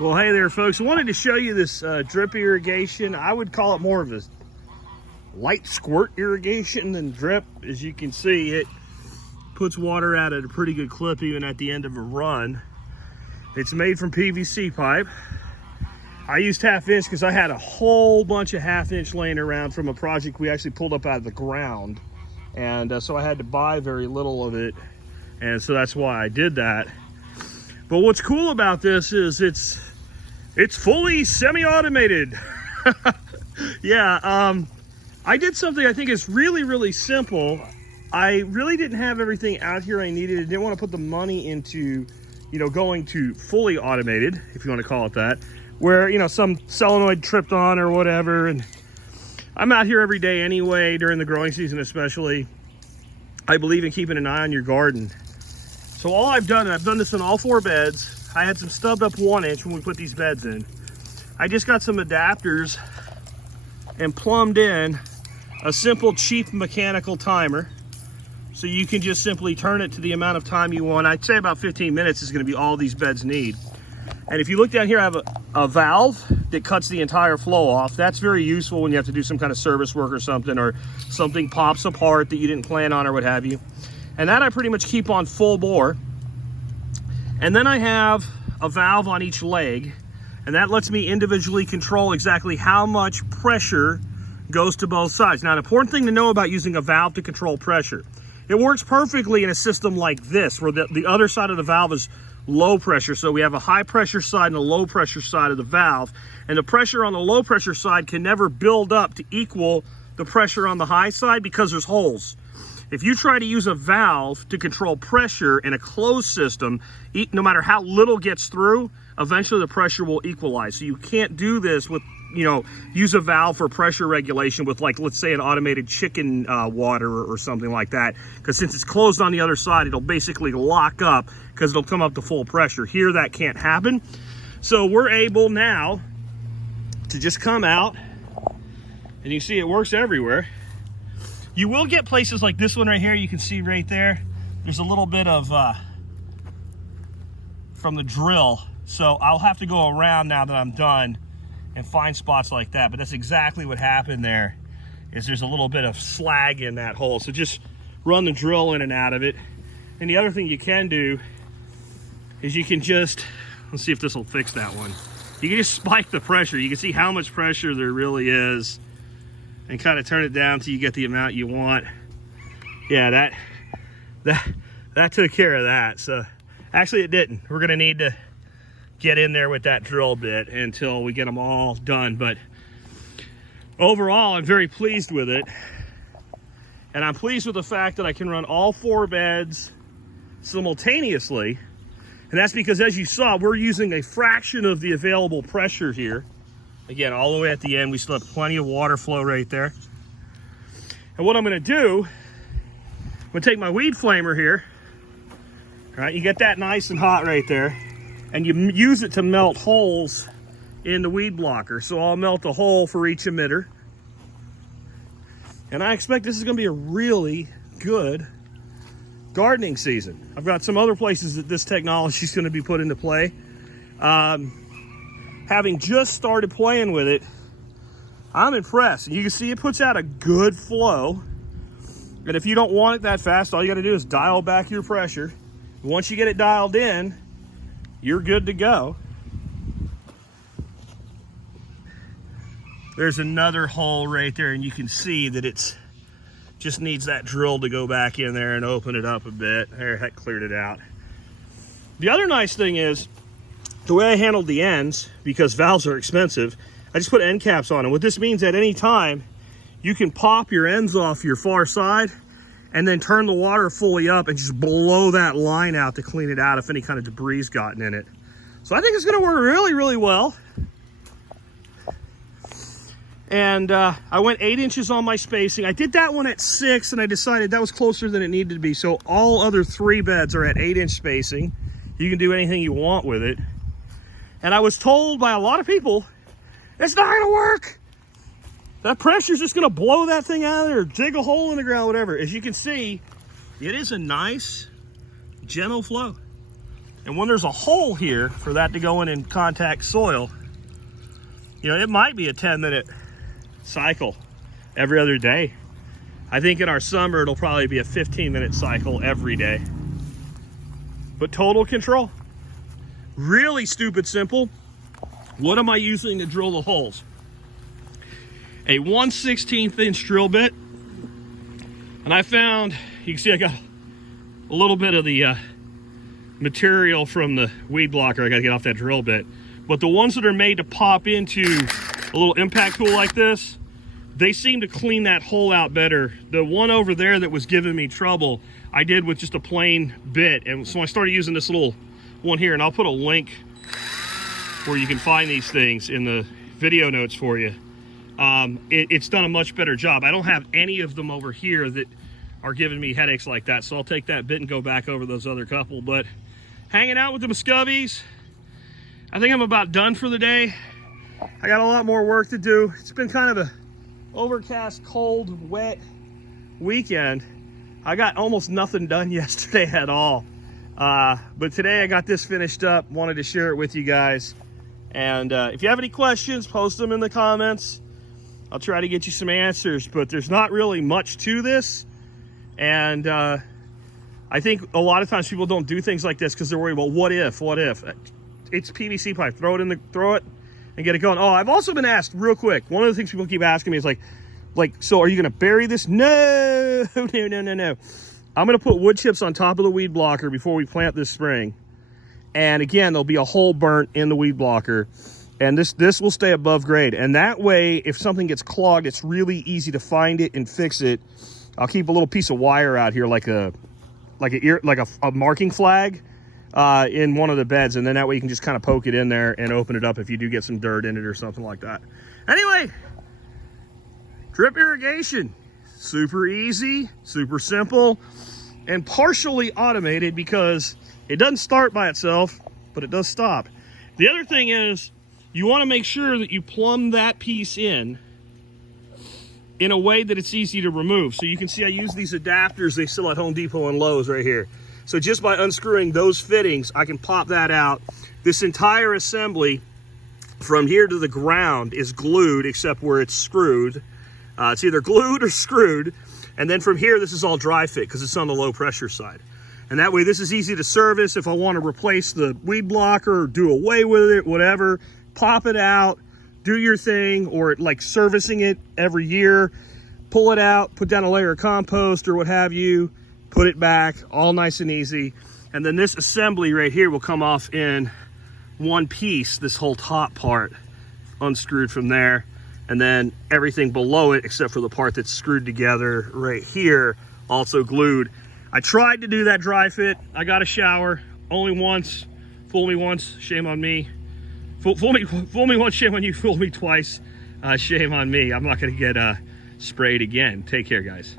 Well, hey there, folks. I wanted to show you this drip irrigation. I would call it more of a light squirt irrigation than drip. As you can see, it puts water out at a pretty good clip even at the end of a run. It's made from PVC pipe. I used 1/2 inch because I had a whole bunch of 1/2 inch laying around from a project we actually pulled up out of the ground. And so I had to buy very little of it. And so that's why I did that. But what's cool about this is it's fully semi-automated. Yeah, I did something I think is really, really simple. I really didn't have everything out here I needed. I didn't want to put the money into, going to fully automated, if you want to call it that, where, some solenoid tripped on or whatever. And I'm out here every day anyway, during the growing season especially. I believe in keeping an eye on your garden. So all I've done, and I've done this in all 4 beds. I had some stubbed up 1 inch when we put these beds in. I just got some adapters and plumbed in a simple, cheap mechanical timer. So you can just simply turn it to the amount of time you want. I'd say about 15 minutes is gonna be all these beds need. And if you look down here, I have a valve that cuts the entire flow off. That's very useful when you have to do some kind of service work or something pops apart that you didn't plan on or what have you. And that I pretty much keep on full bore. And then I have a valve on each leg, and that lets me individually control exactly how much pressure goes to both sides. Now, an important thing to know about using a valve to control pressure, it works perfectly in a system like this, where the other side of the valve is low pressure. So we have a high pressure side and a low pressure side of the valve, and the pressure on the low pressure side can never build up to equal the pressure on the high side because there's holes. If you try to use a valve to control pressure in a closed system, no matter how little gets through, eventually the pressure will equalize. So you can't do this with, use a valve for pressure regulation with, like, let's say an automated chicken water or something like that. Because since it's closed on the other side, it'll basically lock up because it'll come up to full pressure. Here, that can't happen. So we're able now to just come out, and you see it works everywhere. You will get places like this one right here. You can see right there, there's a little bit of from the drill. So I'll have to go around now that I'm done and find spots like that. But that's exactly what happened there, is there's a little bit of slag in that hole. So just run the drill in and out of it. And the other thing you can do is you can just, let's see if this will fix that one. You can just spike the pressure. You can see how much pressure there really is, and kind of turn it down till you get the amount you want. Yeah, that took care of that. So actually it didn't. We're gonna need to get in there with that drill bit until we get them all done. But overall, I'm very pleased with it. And I'm pleased with the fact that I can run all 4 beds simultaneously. And that's because, as you saw, we're using a fraction of the available pressure here. Again, all the way at the end, we still have plenty of water flow right there. And what I'm gonna do, I'm gonna take my weed flamer here. All right, you get that nice and hot right there, and you use it to melt holes in the weed blocker. So I'll melt a hole for each emitter. And I expect this is gonna be a really good gardening season. I've got some other places that this technology is gonna be put into play. Having just started playing with it, I'm impressed. And you can see it puts out a good flow. And if you don't want it that fast, all you gotta do is dial back your pressure. Once you get it dialed in, you're good to go. There's another hole right there, and you can see that it's just needs that drill to go back in there and open it up a bit. There, that cleared it out. The other nice thing is, the way I handled the ends, because valves are expensive, I just put end caps on. And what this means, at any time, you can pop your ends off your far side and then turn the water fully up and just blow that line out to clean it out if any kind of debris gotten in it. So I think it's gonna work really, really well. And I went 8 inches on my spacing. I did that one at 6, and I decided that was closer than it needed to be. So all other 3 beds are at 8-inch spacing. You can do anything you want with it. And I was told by a lot of people, it's not gonna work. That pressure's just gonna blow that thing out of there, or dig a hole in the ground, whatever. As you can see, it is a nice, gentle flow. And when there's a hole here for that to go in and contact soil, you know, it might be a 10-minute cycle every other day. I think in our summer, it'll probably be a 15-minute cycle every day. But total control. Really stupid simple. What am I using to drill the holes? A 1/16 inch drill bit. And I found, you can see I got a little bit of the material from the weed blocker. I gotta get off that drill bit. But the ones that are made to pop into a little impact tool like this, they seem to clean that hole out better. The one over there that was giving me trouble, I did with just a plain bit. And so I started using this little one here, and I'll put a link where you can find these things in the video notes for you. It's done a much better job. I don't have any of them over here that are giving me headaches like that, so I'll take that bit and go back over those other couple. But hanging out with the Muscovies, I think I'm about done for the day. I got a lot more work to do. It's been kind of a overcast, cold, wet weekend. I got almost nothing done yesterday at all. But today I got this finished up. Wanted to share it with you guys. And if you have any questions, post them in the comments. I'll try to get you some answers, but there's not really much to this. And I think a lot of times people don't do things like this because they're worried about what if? It's PVC pipe. Throw it and get it going. Oh, I've also been asked real quick. One of the things people keep asking me is like, so are you going to bury this? No. I'm going to put wood chips on top of the weed blocker before we plant this spring. And again, there'll be a hole burnt in the weed blocker. And this will stay above grade. And that way, if something gets clogged, it's really easy to find it and fix it. I'll keep a little piece of wire out here like a marking flag in one of the beds. And then that way you can just kind of poke it in there and open it up if you do get some dirt in it or something like that. Anyway, drip irrigation. Super easy, super simple, and partially automated because it doesn't start by itself, but it does stop. The other thing is you want to make sure that you plumb that piece in a way that it's easy to remove. So you can see I use these adapters. They sell at Home Depot and Lowe's right here. So just by unscrewing those fittings, I can pop that out. This entire assembly from here to the ground is glued except where it's screwed. It's either glued or screwed. And then from here, this is all dry fit because it's on the low pressure side. And that way this is easy to service. If I want to replace the weed blocker or do away with it, whatever, pop it out, do your thing, or like servicing it every year, pull it out, put down a layer of compost or what have you, put it back, all nice and easy. And then this assembly right here will come off in one piece, this whole top part unscrewed from there. And then everything below it, except for the part that's screwed together right here, also glued. I tried to do that dry fit. I got a shower only once. Fool me once, shame on me. Fool me once, shame on you. Fool me twice, shame on me. I'm not gonna get sprayed again. Take care, guys.